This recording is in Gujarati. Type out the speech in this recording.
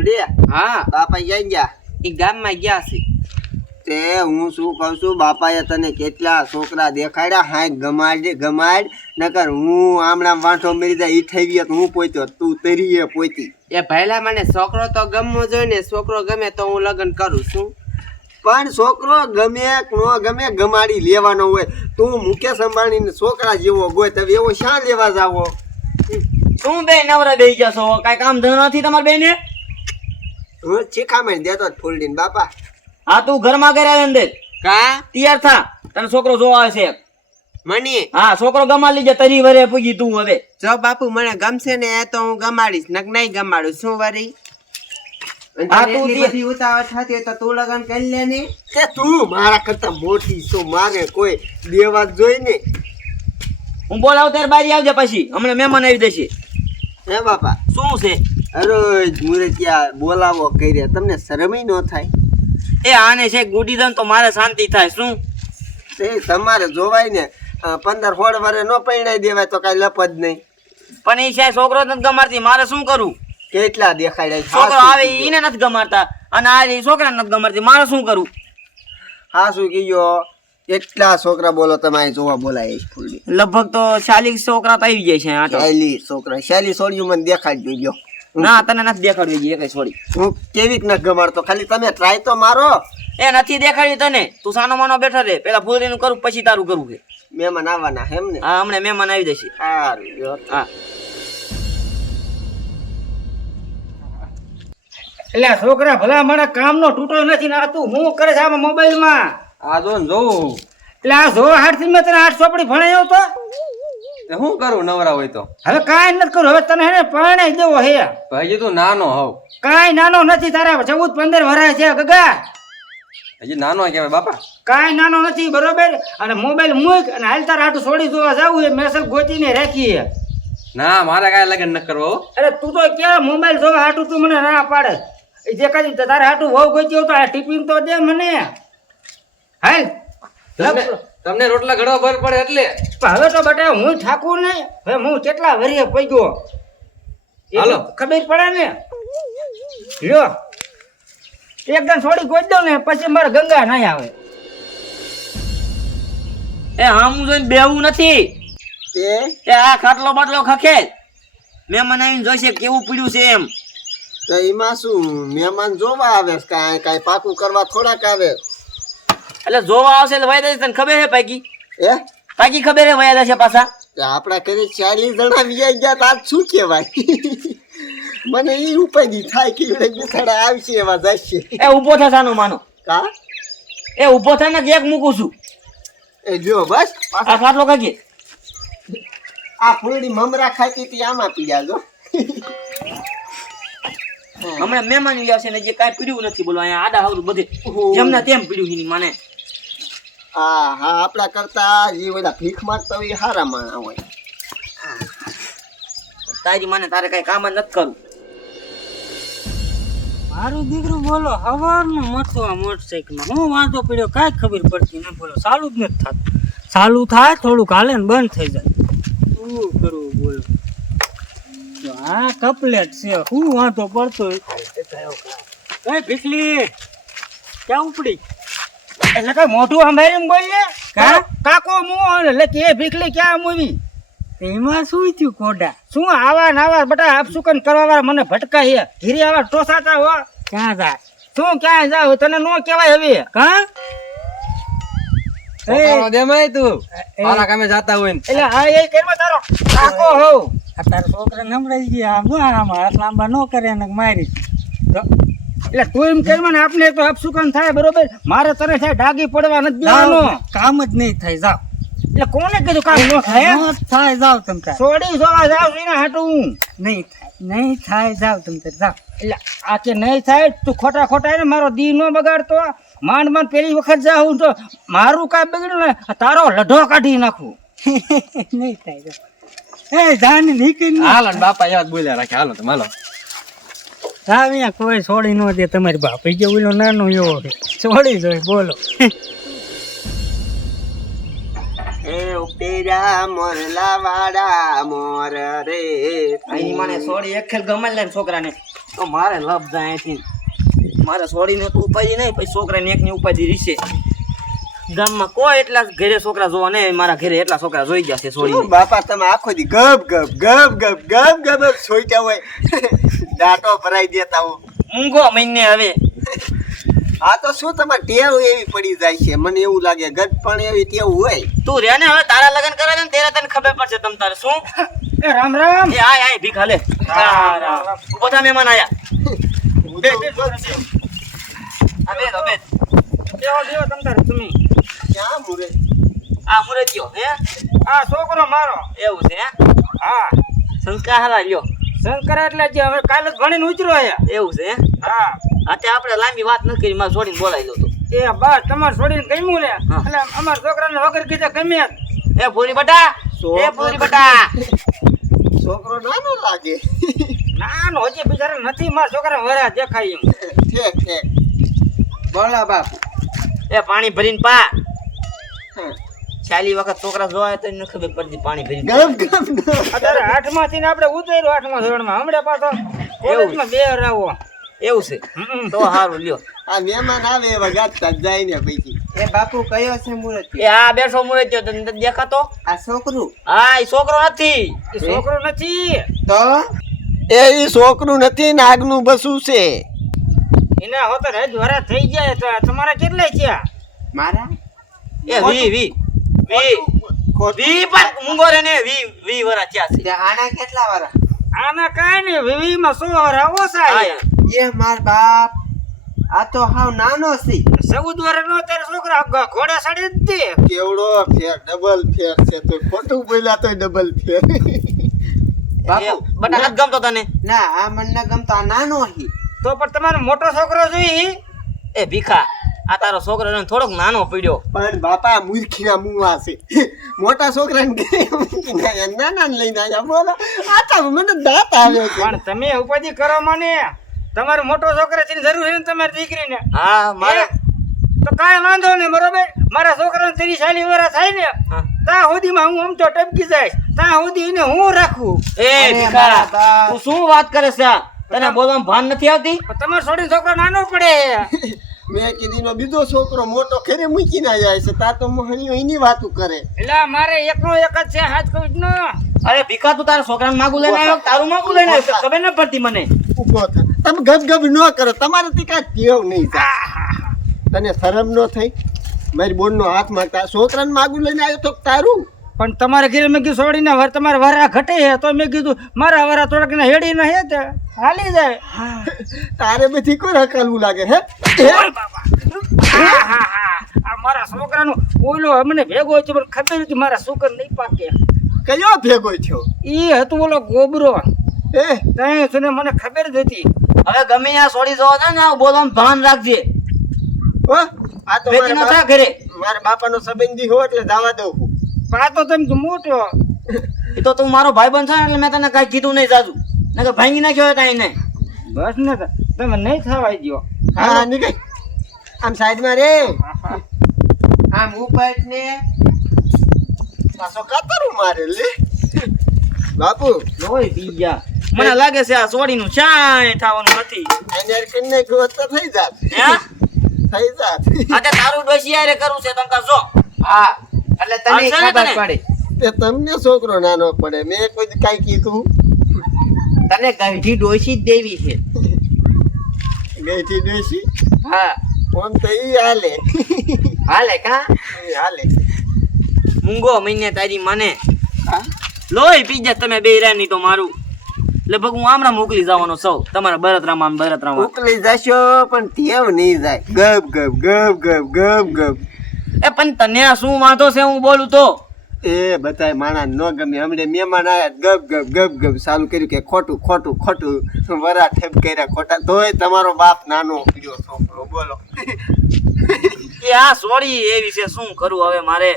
ફૂડી હા. બાપા ક્યાં ગયા? એ ગામમાં ગયા છે. તે હું શું કહું છું બાપાએ તને કેટલા છોકરા દેખાડ્યા? હાય ગમાડ ગમાડ. નકર હું આમણામ વાંઠો મરી જાય એ થઈ ગયો તો હું પોત્યો તું તરીએ પોતી એ ભાઈલા મને છોકરો તો ગમવો જોઈએ ને છોકરો ગમે તો હું લગ્ન કરું છું. પણ છોકરો ગમે ન ગમે ગમાડી લેવાનો હોય. તું મુકેશ અંબાણીને છોકરા જેવો ગોય તમે એવો શા લેવા જાવો? શું બે નવરા ગયા છો? કાંઈ કામ ધંધો નથી તમારા બેને? હું શીખામણ દેતો ફૂલ ફૂલડીને બાપા. હા તું ઘરમાં કર્યા અંદર કા? તૈયાર થા. તને છોકરો જોવા આવે છે મની? હા છોકરો ગમા લીજે તરી વરે પૂગી તું હવે. જો બાપુ મને ગમશે ને તો હું ગમાડીશ. નક નહીં ગમાડું. શું વરી? હા, તું બધી ઉતાવળ થતી તો તું લગ્ન કરી લે ને. તે તું મારા કરતા મોટી શું મારે કોઈ દેવા જોઈ ને? હું બોલાવું ત્યારે બારી આવજે પછી. હમણાં મહેમાન આવી જશે. હે બાપા. શું છે? અરે મુરતિયા બોલાવો કર્યા. તમને શરમય ન થાય? એ આને છે ગુડી દન તો મારે શાંતિ થાય શું? એ તમારે જોવાય ને પંદર સોળ વરે ન પૈણાઈ દેવાય તો કાંઈ લપ જ નહીં. પણ એ છે છોકરો નથી ગમાડતી મારે શું કરવું કેટલા દેખાડ્યા છે? છોકરો આવે એને નથી ગમાડતા અને આ છોકરા નથી ગમાડતી મારે શું કરું? હા શું કહ્યો કેટલા છોકરા બોલો તમે અહીં જોવા બોલાય છે ફૂલડી. લગભગ તો ચાલીસ છોકરા તો આવી જાય છે શૈલી છોકરા ચાલીસ છોડ્યું મને દેખાડજો જો. ના તને નથી દેખાડવી જોઈએ કઈ છોડી હું કેવી ન ગમાડતો? ખાલી તમે ટ્રાય તો મારો. એ નથી દેખાડવી તને. તું સાનો માનો બેઠો રે પેલા ફૂલરીનું કરું પછી તારું કરું કે. મહેમાન આવવાના એમ ને? હા હમણાં મહેમાન આવી જશે. સારું હા. એટલે છોકરા ભલા મને કામનો તૂટો નથી ને આ તું હું કરે છે આમાં મોબાઈલમાં? આ જો ને જોઉં. એટલે આ જો હાડથી મેં તને આઠ ચોપડી ભણાયો તે? શું કરું નવરા હોય તો? હવે કાંઈ નથી કરું. હવે તને હેને પરણાઈ દેવો હે. ભાઈ તું નાનો હોવ કાંઈ નાનો નથી તારા. ચૌદ પંદર વરાય છે ગગા. હજી નાનો કહેવાય બાપા. કાંઈ નાનો નથી બરોબર? અને મોબાઈલ મૂક અને હાલ તારા હાટું છોડી જોવા જાવું એ મેસલ ગોતીને રાખીએ. હે. ના મારે કાંઈ લગ્ન ન કરવો. અરે તું તો ક્યાં મોબાઈલ જોવા હાટું તું મને ના પાડે? જે કદી તારે હાટું વહુ ગોતી તો આ ટિફિન તો દે મને. હાલ તમને રોટલા ઘડવા ભર પડે એટલે? હવે તો બેટા હું ઠાકુર ને હવે હું કેટલા વરિયે પગ્યો? હાલો. ખબર પડે ને. લ્યો. એકદમ થોડી ગોઈ દઉં ને પછી મારે ગંગા નહીં આવે. એ આમ જોઈને બેવું નથી. તે? એ આ ખાટલો બાટલો ખખે. મહેમાન આવીને જોઈશે કેવું પીડ્યું છે એમ. તો એમાં શું મહેમાન જોવા આવે છે કાંઈ કાંઈ પાકું કરવા થોડાક આવે? એટલે જોવા આવશે એટલે વયા તને ખબર છે પાકી? એ પાકી ખબર છે વયા જશે પાછા? આપણા ઘરે ચાલીસ જણા વ્યાઈ ગયા તો આજ શું કહેવાય? મને એ ઉપાય થાય કે બિથાડા આવશે એવા જશે. એ ઊભો થશાનો માનો. કા? એ ઊભો થાય ને કેક મૂકું છું. એ જો બસ આ ખાટલો કાકી આ ફૂલડી મમરા ખાતી હતી આમાં પીડ્યા જો. હમણાં મહેમાન આવી આવશે ને જે કાંઈ પીડ્યું નથી બોલો અહીંયા આડા હાવરું બધે. જેમના તેમ પીડ્યું એની માને. હા હા આપણા કરતા જે બધા ભીખ માંગતા હોય એ હારા માણા હોય તારી મને તારે કઈ કામ જ નથી કરવું. મારું દીકરું બોલો હવારનું મથું આ મોટરસાઇકલમાં હું વાંધો પડ્યો કાંઈ ખબર પડતી ન બોલો ચાલુ જ નથી થતું. ચાલુ થાય થોડુંક હાલે ને બંધ થઈ જાય. શું કરવું બોલો? હા આ કપલેટ છે. શું વાંધો પડતો કઈ ભીખલી ક્યાં ઉપડી? એટલે કઈ મોઢું સંભાળીને બોલ ને કાકો મું એટલે કે એ ભીખલી ક્યાં મૂવી? એમાં શું થયું કોડા શું આવા નાવા બટા આપસુકન કરવા વાળા મને ભટકા છે? ઘીરી આવા ટોસાતા હો. ક્યાં જાય શું ક્યાં જાવ તને નો કહેવાય હવે? કા? પોતાનો દેમાય તું. મારા કામે જાતા હોય ને. એટલે આ એ કેમાં તારો. કાકો હોવ આ તારો છોકરા નમરાઈ ગયા. લાંબા નો કરે ને મારી. એટલે તું એમ કે મને આપને તો અપસુકન થાય બરોબર? મારે તને થાય ડાગી પડવા નથી દેવાનો. કામ જ નહીં થાય જાવ એટલે કોને કીધું કામ ન થાય થાય જાવ તમ છોડી જોવા જાવ એને હાટું. નહીં થાય નહીં થાય જાવ તમ જાવ એટલે આ કે નહીં થાય તું ખોટા ખોટા ને મારો દી ન બગાડતો. માંડ માંડ પેલી વખત જાઉં તો મારું કાંઈ બગડ્યું ને તારો લઢો કાઢી નાખું. નહીં થાય એ જાન નીકળી હાલ ને બાપા યાદ બોલ્યા રાખે. હાલો તમે હાલો. અહીંયા કોઈ છોડી ન દે. તમારી બાપ જે ઓલો નાનો એવો છે. છોડી જોઈ બોલો. એ ઉપેરા મોરલા વાડા મોર રે. અહીં મને સોડી એક ખેલ ને છોકરાને. તો મારે લપ જાય અહીંથી મારે છોડીને તો ઉપાધિ નહીં પછી છોકરાને એકની ઉપાધિ રીશે ગામમાં કોઈ એટલા ઘરે છોકરા જોવા નહીં મારા ઘરે એટલા છોકરા જોઈ ગયા છે શું બાપા તમે આખો દી ગપ ગપ ગપ ગપ ગપ ગપ જ સોઈટા હોય. દાંટો ભરાઈ દેતા હું. મૂંગો મહિને હવે. આ તો શું તમારે ટેવ એવી પડી જાય છે? મને એવું લાગે ગટ પણ એવી ટેવ હોય. તું રે ને હવે તારા લગન કરે છે ને તેરે તને ખબર પડશે તમ તારે. શું? એ રામ રામ. એ આય આય ભીખ હાલે. ઊભો થા મહેમાન આયા. બે બે આ બે બે દેવો દેવો તમ તારે તમે? ક્યાં મુરે? આ મુરતિયો હે? આ છોકરો મારો. એવું છે હે? હા. સંસ્કાર હારા લ્યો. શંકર એટલે જે હવે કાલે જ ભણીને ઉતર્યો આયા એવું છે? હા. અત્યારે આપણે લાંબી વાત ન કરી મારે છોડીને બોલાવી લો તો. એ બસ તમારે છોડીને ગમ્યું ને. એટલે અમારા છોકરાને વગર કીધે ગમે. એ ભૂરી બટા એ ભૂરી બટા. છોકરો નાનો લાગે. ના નો હજી બિચારા નથી મારા છોકરા વરા દેખાય એમ. ઠીક ઠીક બોલા બાપ એ પાણી ભરીને પા. ચાલી વખત છોકરા જોવા તો ન ખબર પડતી પાણી ભરી ગપ ગપ. અત્યારે આઠમા થી આપણે ઉતર્યો આઠમા ધોરણમાં. હમણાં પાછો કોલેજમાં બે રાવો એવું છે. હમ. તો સારું લ્યો. આ મહેમાન આવે એવા ગાતા જાય ને પૈકી એ બાપુ કયો છે મુરત? એ આ બેઠો મુરતિયો તને નથી દેખાતો? આ છોકરું? હા એ છોકરો નથી. એ છોકરો નથી. તો? એ ઈ છોકરું નથી નાગનું બસું છે. એના હોતર હજ વરા થઈ જાય તો તમારા કેટલા છે મારા? એ વી વી. વી. વી પણ મૂંગો ને વી વી વરા થયા છે. આના કેટલા વાળા આના કાઈ નહીં વિવી માં સો વરા ઓછા એ માર બાપ આ તો હાવ નાનો છે. ચૌદ વરા નો ત્યારે છોકરા ઘોડા સાડી જ દે કેવડો ફેર ડબલ ફેર છે તો ખોટું બોલ્યા તો ડબલ ફેર. બાપુ બટા નથી ગમતો તને? ના આ મને ગમતો આ નાનો હી. તો પણ તમારો મોટો છોકરો જોઈ એ ભીખા. આ તારો છોકરો ને થોડોક નાનો પડ્યો. પણ બાપા મૂર્ખીના મુવા છે. મોટા છોકરાને નાના ને લઈને આવ્યા બોલો આ તો મને દાંત આવ્યો પણ તમે ઉપાધિ કરો મને. તમારો મોટો છોકરો છે જરૂર છે ને તમારી દીકરીને. હા મારે તો કાંઈ વાંધો નહીં બરોબર? મારા છોકરાને ત્રીસ ચાલીસ વર્ષ થાય ને. ત્યાં સુધીમાં હું આમ તો ટપકી જાય ત્યાં સુધી એને હું રાખું? એ ભીખા તું શું વાત કરે છે? તને બોલવામાં ભાન નથી આવતી? પણ તમારો છોડીને છોકરો નાનો પડે. મેં કીધીનો બીજો છોકરો મોટો ખેરે મૂકીને જાય છે. તા તો મોહણીઓ એની વાતું કરે. એટલે મારે એકનો એક જ છે હાથ કહું નો. અરે ભીખા તું તારા છોકરાને માગું લઈને આવ્યો? તારું માગું લઈને આવ્યો? ખબર ન પડતી મને. ઊભો થા. તમે ગબ ગબ ન કરો. તમારાથી કાંઈ ટેવ નહીં થાય તને શરમ ન થઈ? મારી બોનનો હાથ માગતા. છોકરાને માગું લઈને આવ્યો તો તારું? પણ તમારે ઘરે મેં કીધું છોડીને વર તમારે વરા ઘટે છે. તો મેં કીધું મારા વરા થોડાક ને હેડી ન હે તે હાલી જાય. તારે બધી કોઈ હકાલવું લાગે હે? હા હા હા. આ મારા છોકરાનો ઓલો અમને ભેગો છે પણ ખબર હતી મારા છોકર નહીં પાકે. કયો ભેગો થયો? એ હતું ઓલો ગોબરો. એ ત્યાં સુને મને ખબર જ હતી. હવે ગમે ત્યાં છોડી જવા દે ને બોલો ભાન રાખજે. હો? આ તો મારા થા ઘરે. મારા બાપાનો સંબંધી હો એટલે દાવા દઉં છું પણ આ તો તમે મોટો એ તો તું મારો ભાઈ બનશે એટલે મેં તને કાંઈ કીધું નહીં જાજુ. નકર ભાંગી નાખ્યો હોય કાંઈ નહીં. બસ ને તમે નહીં થવાઈ ગયો હા નીકળ. આમ સાઈડમાં રે. આમ ઉપર ને. પાછો કાતરું મારે લે. બાપુ. લોહી પી ગયા. મને લાગે છે આ સોડીનું ચાય થવાનું નથી. એને કરીને ગયો તો થઈ જાત. હે? થઈ જાત. આ તે તારું ડોસી હારે કરવું છે તમ તાર જો. હા. એટલે તને ખબર પડે. તે તમને છોકરો નાનો પડે. મેં કોઈ કઈ કાંઈ કીધું. તને ગઢી ડોસી જ દેવી છે. ગઢી ડોસી? હા. ફોન તો ઈ હાલે. હાલે કા? ઈ હાલે. મૂંગો મહિને તારી મને. હા? લોહી પી તમે બે રાની તો મારું. લગભગ હું આમરા મોકલી જવાનો સૌ. તમારા બરતરામાં આમ બરતરામાં. મોકલી જશો પણ ટેવ નહીં જાય. ગબ ગબ ગબ ગબ ગબ. ગપ એ પણ તને શું વાંધો છે? હું બોલું તો. એ બધાય માણા ન ગમે. હમણે મહેમાન આવ્યા ગપ ગપ ગપ ગપ ચાલુ કર્યું કે ખોટું ખોટું ખોટું. વરા ઠેપ કર્યા ખોટા. તોય તમારો બાપ નાનો પીડ્યો છોકરો બોલો. એ આ સોરી એ વિશે શું કરું હવે મારે?